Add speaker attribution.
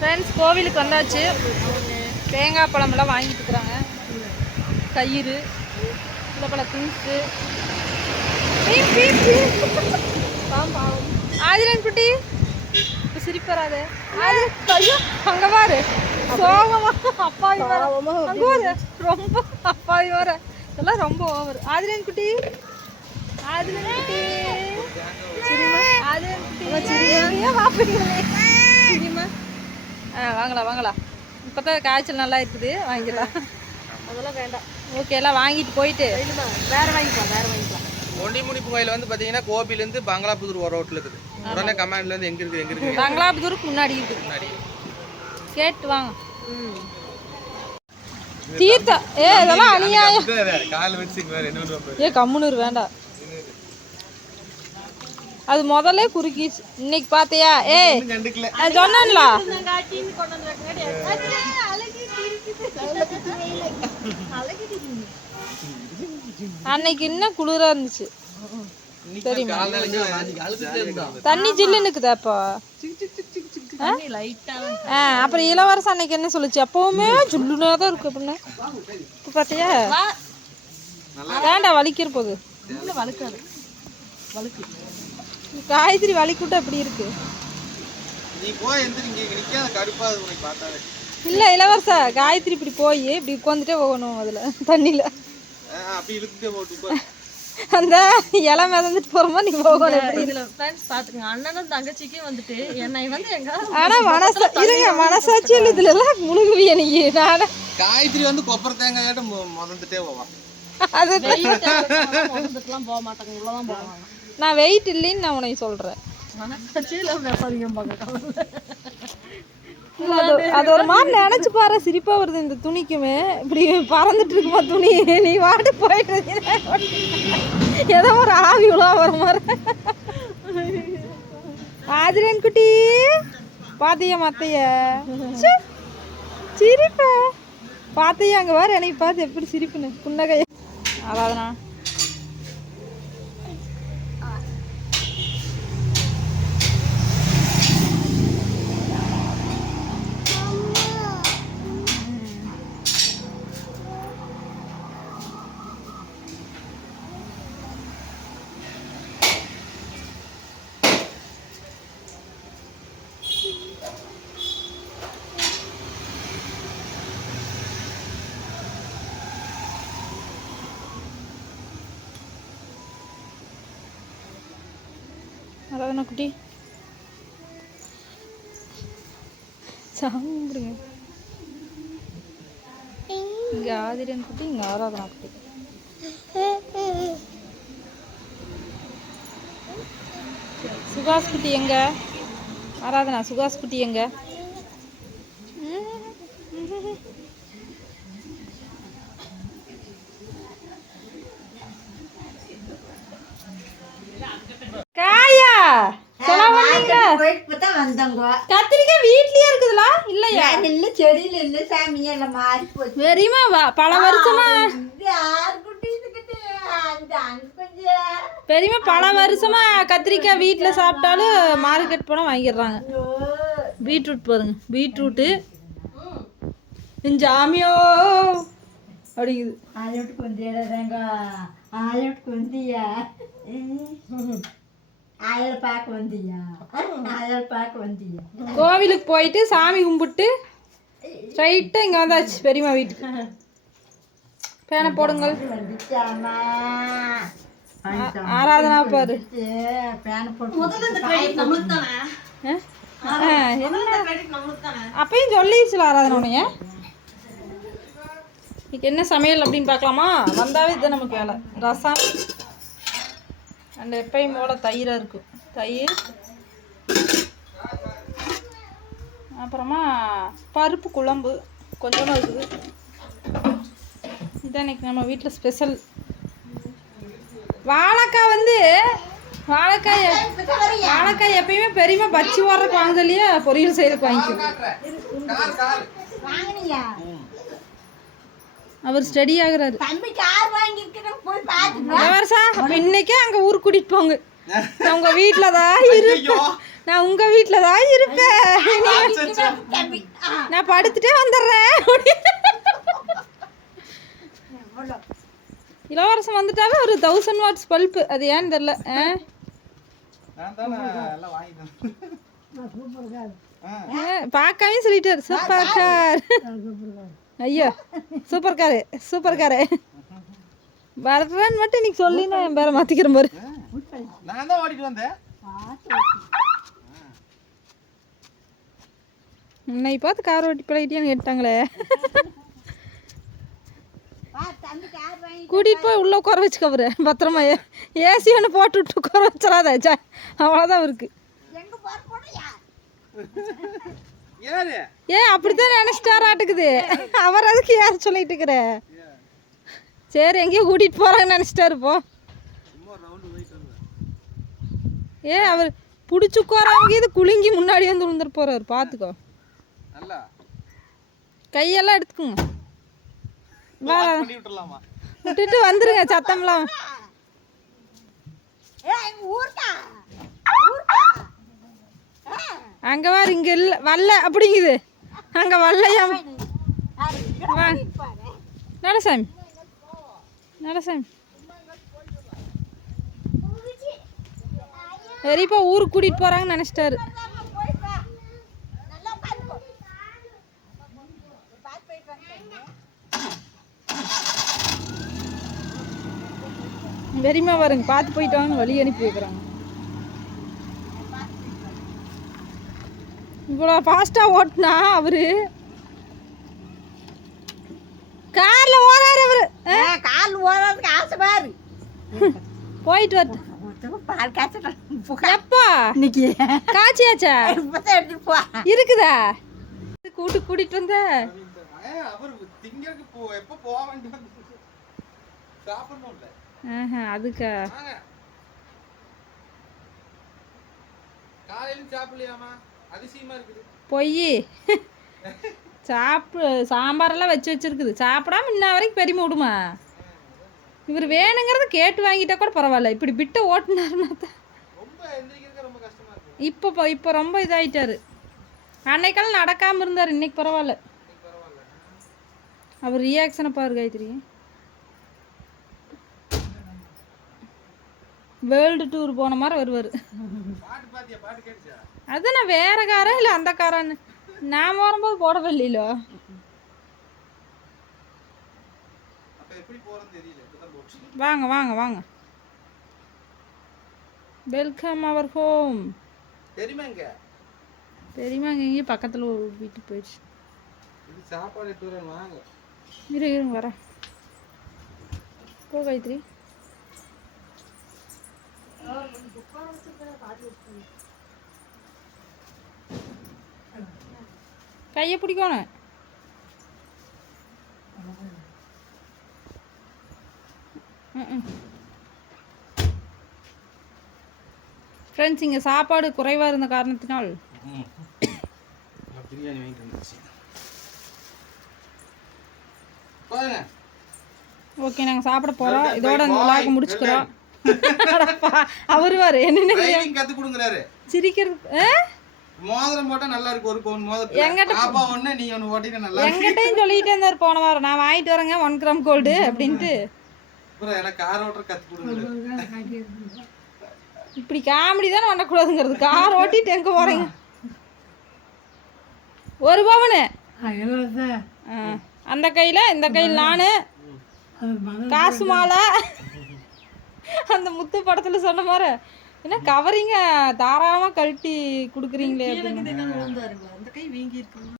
Speaker 1: Friends கோவிலுக்கு வந்தாச்சு. தேங்காய் பழமெல்லாம் வாங்கிட்டு இருக்கிறாங்க. தயிர் இந்த பழ திங்ஸு ஆதிரன் குட்டி இப்போ சிரிப்பறாத. ஐயோ அங்க பாரு. சோகமா அப்பாவி வர அங்க ரொம்ப அப்பாவி வர இதெல்லாம் ரொம்ப ஓவர் ஆதிரன் குட்டி. ஆதிரன் குட்டி. ஆதிரன் குட்டி. சரிம்மா ஆ வாங்கலாம் வாங்கலாம். இப்போ தான் காய்ச்சல் நல்லா இருக்குது வாங்கிடலாம் அதெல்லாம் வேண்டாம். ஓகே எல்லாம் வாங்கிட்டு போயிட்டு. வேற வாங்கிக்கலாம் வேற வாங்கிக்கலாம்.
Speaker 2: ஒண்டிமுனிப்பு கோயில் வந்து பாத்தீங்கன்னா கோபிலேருந்து பங்களாபுதூர் ஒரு ரோட்ல இருக்குது. உடனே கமாண்ட்ல இருந்து எங்க இருக்கு எங்க இருக்கு
Speaker 1: பங்களாபுதூருக்கு முன்னாடி இருக்குது
Speaker 2: முன்னாடி.
Speaker 1: கேட்டு வாங்க. தீர்த்தா ஏ இதெல்லாம் அநியாயம்.
Speaker 2: கால் வச்சு வேற என்ன பண்ணுவாங்க
Speaker 1: ஏ கம்முனூர் வேண்டாம். அது முதல்ல குறுக்கிச்சு. இன்னைக்கு பார்த்தியா ஏ நான் சொன்னேன்ல. அன்னைக்கு இன்னும் குளிரா இருந்துச்சு? தெரியுமா? தண்ணி ஜில்லுன்னு இருக்குதா இப்போ? ஆ? அப்புறம் இளவரசன் அன்னைக்கு என்ன சொல்லுச்சு? அப்பவுமே ஜுல்லுனா தான் இருக்கு அப்படின்னு. இப்போ பார்த்தியா வேண்டாம் வலிக்கிற போகுது காய்கறி வலிக்கூட்ட அப்படி இருக்கு.
Speaker 2: நீ போய் எந்திரிங்க இங்க நிக்காத கடுப்பா அது உனக்கு பார்த்தாலே.
Speaker 1: இல்லை இளவரசா காயத்ரி இப்படி போய் இப்படி உட்காந்துட்டே போகணும் அதில் தண்ணியில்.
Speaker 2: அப்படி இழுத்துட்டே போட்டு.
Speaker 1: அந்த இலை மிதந்துட்டு போகிற நீ போகணும்.
Speaker 3: இதுல ஃப்ரெண்ட்ஸ் பாத்துக்கங்க அண்ணனும் தங்கச்சிக்கும் வந்துட்டு என்னை வந்து எங்க
Speaker 1: ஆனா மனசா இருங்க மனசாட்சியில் இதுல எல்லாம் முழுகுவிய நீ நானே.
Speaker 2: காயத்ரி வந்து கொப்பரை தேங்காயாட்டம் மொ- முதந்துட்டே போவான்.
Speaker 1: அது
Speaker 3: வந்துட்டுலாம் போக மாட்டாங்க இவ்வளவுதான் போவாங்க.
Speaker 1: நான் வெயிட் இல்லைன்னு நான் உனக்கு இல்ல, அது ஒரு மாதிரி நினைச்சு பாரு சிரிப்பா வருது இந்த துணிக்குமே. இப்படி பறந்துட்டு இருக்குமா துணி? நீ வாட்டு போயிட்டு ஏதோ ஒரு ஆவி உலா வர மாதிரி. ஆதிரன் குட்டி பாத்தியா மத்தைய? சிரிப்ப. பாத்தியா அங்க வர எனக்கு பார்த்து எப்படி சிரிப்புன்னு. புன்னகை அதாவதுண்ணா அதாவதுண்ணா குட்டி சாமி இங்கே ஆதிரியன் ஆதிரன் குட்டி இங்கே ஆராதனா குட்டி. சுகாஸ் குட்டி எங்க? ஆராதனா சுகாஸ் குட்டி எங்க காயா சொல்ல வந்தீங்க கத்திரிக்காய் வீட்லயே இருக்குதுல? இல்லையா?
Speaker 4: இல்ல செடியில இல்ல சாமி எல்லாம் மாறி போச்சு.
Speaker 1: வெறியுமா வா- பல வருஷமா? பெரியமா பல வருஷமா கத்திரிக்காய் வீட்டில் சாப்பிட்டாலும் மார்க்கெட் போனால் வாங்கிடுறாங்க. பீட்ரூட் பாருங்க பீட்ரூட்டு. ஜாமியோ. அப்படிங்குது.
Speaker 4: ஆயோட்டுக்கு வந்தியாடாங்க ஆயோட்டுக்கு வந்தியா ஆயல் பார்க்க வந்தியா? ஆயல் பார்க்க வந்தியா?
Speaker 1: கோவிலுக்கு போயிட்டு சாமி கும்பிட்டு ஸ்ட்ரைட்டாக இங்கே வந்தாச்சு பெரியம்மா வீட்டுக்கு. பேனை போடுங்கள். ஆராதனா பாரு.
Speaker 4: பேன போட்டு
Speaker 1: ஆ? ஆ, என்ன அப்பயும் சொல்லிடுச்சுல ஆராதனை உனைய இன்னைக்கு என்ன சமையல் அப்படின்னு பார்க்கலாமா? வந்தாவே இது நமக்கு வேலை. ரசம் அண்ட் எப்பயும் போல் தயிராக இருக்கும் தயிர் அப்புறமா பருப்பு குழம்பு கொஞ்சமாக இருக்குது. இதான் இன்னைக்கு நம்ம வீட்டில் ஸ்பெஷல் வாழைக்காய் வந்து வாழைக்காய் வாழைக்காய் எப்பயுமே பெரியமா பச்சி வர்றதுக்கு வாங்கலையே பொரியல் செய்யறதுக்கு வாங்கிக்கும். அவர் ஸ்டடி ஆகுறாரு. அப்ப இன்னைக்கே அங்க ஊருக்கு கூட்டிட்டு போங்க. நான் உங்க வீட்டுல தான் இருப்பேன். நான் உங்க வீட்டுல தான் இருப்பேன். நான் படுத்துட்டே வந்துடுறேன். இளவரசன் வந்துட்டாவே ஒரு தௌசண்ட் வாட்ஸ் பல்பு அது ஏன்னு தெரில ஆ?
Speaker 2: நான் தானே எல்லாம் வாங்கிட்டேன்.
Speaker 1: ஆ, பார்க்கவே சொல்லிட்டாரு. சூப்பர் கார் ஐயோ சூப்பர் காரு சூப்பர் காரு வர்றேன்னு மட்டும் இன்னைக்கு சொல்லி நான் என் பேரை மாற்றிக்கிறேன் பாரு.
Speaker 2: நான் தான் ஓடிட்டு வந்தேன்.
Speaker 1: உன்னை பார்த்து கார் ஓட்டி பழகிட்டியான்னு கேட்டாங்களே கூட்டிகிட்டு போய் உள்ளே உட்கார வச்சுக்கவரு பத்திரமா. ஏசி ஒன்று போட்டு விட்டு உட்கார வச்சிடாத. சே அவ்வளோதான் இருக்கு ஏன் அப்படித்தான் நினச்சிட்டாராட்டுக்குது அவர் அதுக்கு யார் சொல்லிட்டு இருக்கிற? சரி எங்கேயோ கூட்டிகிட்டு போகிறாங்கன்னு நினச்சிட்டாரு போ. ஏ அவர் பிடிச்சி உட்காராங்க இது குலுங்கி முன்னாடி வந்து விழுந்துட்டு போறாரு பார்த்துக்கோ
Speaker 2: நல்லா.
Speaker 1: கையெல்லாம் எடுத்துக்குங்க. விட்டுட்டு வந்துருங்க சத்தம்லாம்
Speaker 4: ஏ எங்க ஊர்க்கா ஊர்க்கா
Speaker 1: அங்கே வார் இங்கே இல்லை வரல அப்படிங்குது. அங்கே வரலையாம் வா. நடசாமி. நடசாமி. சரிப்பா ஊருக்கு கூட்டிகிட்டு போகிறாங்கன்னு நினச்சிட்டாரு.
Speaker 4: போயிட்டு பார்த்து
Speaker 1: வெறிமா வருங்க பார்த்து போயிட்டு வாங்க வழி அனுப்பி வைக்கிறாங்க. இவ்வளோ ஃபாஸ்ட்டாக ஓட்டுனா அவரு? காரில் ஓடாரு அவரு.
Speaker 4: ஏ, கால் ஓடுறதுக்கு ஆசை பாரு.
Speaker 1: போயிட்டு
Speaker 4: காய்ச்சல்
Speaker 1: எப்பா?
Speaker 4: இன்னைக்கு.
Speaker 1: காய்ச்சியாச்சா? இருக்குதா? கூட்டு கூட்டிட்டு வந்த. அதுக்கா?
Speaker 2: காலையிலும் சாப்பிடலையாமா
Speaker 1: பொய் சாப்பிடு சாம்பாரெல்லாம் வச்சு வச்சிருக்குது. சாப்பிடாம இன்ன வரைக்கும் பெருமை விடுமா இவர் வேணுங்கிறத கேட்டு வாங்கிட்டா கூட பரவாயில்ல. இப்படி பிட்ட ஓட்டுனாருன்னா தான் இப்போ இப்போ ரொம்ப இதாயிட்டாரு. அன்னைக்கெல்லாம் நடக்காமல் இருந்தார். இன்னைக்கு பரவாயில்ல.
Speaker 2: இன்னைக்கு பரவாயில்ல.
Speaker 1: அவர் ரியாக்ஷனை பாரு காயத்ரி. வேர்ல்டு டூர் போன மாதிரி வருவார். நான் வேற காரன் இல்லை அந்த காரான்னு? நான் வரும்போது போடவே இல்லையிலோ
Speaker 2: அப்ப எப்படி போறதுன்னு தெரியல இப்பதான் போச்சு.
Speaker 1: வாங்க வாங்க வாங்க. வெல்கம் அவர் ஹோம்
Speaker 2: தெரியுமா இங்க
Speaker 1: தெரியுமா இங்கே பக்கத்தில் ஒரு வீட்டுக்கு போயிடுச்சு.
Speaker 2: இது சாப்பாடு எடுத்து வாங்க.
Speaker 1: இரு இருங்க வரேன். போ காயத்ரி. கையை பிடிக்கணும். ஃப்ரெண்ட்ஸ் இங்கே சாப்பாடு குறைவாக இருந்த காரணத்தினால்.
Speaker 2: பிரியாணி வாங்கிட்டு வந்துச்சு
Speaker 1: ஓகே நாங்கள் சாப்பிட போகிறோம் இதோட இந்த விளாக முடிச்சுக்கிறோம். அவரு வாரு என்ன சிரிக்கிறது?
Speaker 2: மோதிரம் போட்டா நல்லா இருக்கு ஒரு பவுன் மோதிரம் பாப்பா ஒண்ணு நீ ஒண்ணு ஓட்டினா நல்லா இருக்கு.
Speaker 1: என்கிட்டயும் சொல்லிட்டே இருந்தார் போன வாரம். நான் வாங்கிட்டு வரேங்க ஒன் கிராம் கோல்டு அப்படின்ட்டு.
Speaker 2: அப்புறம் எனக்கு கார் ஓட்டுற கத்து கொடுங்க.
Speaker 1: இப்படி காமெடி தானே பண்ணக்கூடாதுங்கிறது. கார் ஓட்டிட்டு எங்கே போகிறீங்க ஒரு பவனு. அந்த கையில் இந்த கையில் நான். காசு மாலை. அந்த முத்து படத்தில் சொன்ன மாதிரி. என்ன கவரிங்க தாராளமாக கழட்டி கொடுக்குறீங்களே
Speaker 3: அந்த கை வீங்கி இருக்கு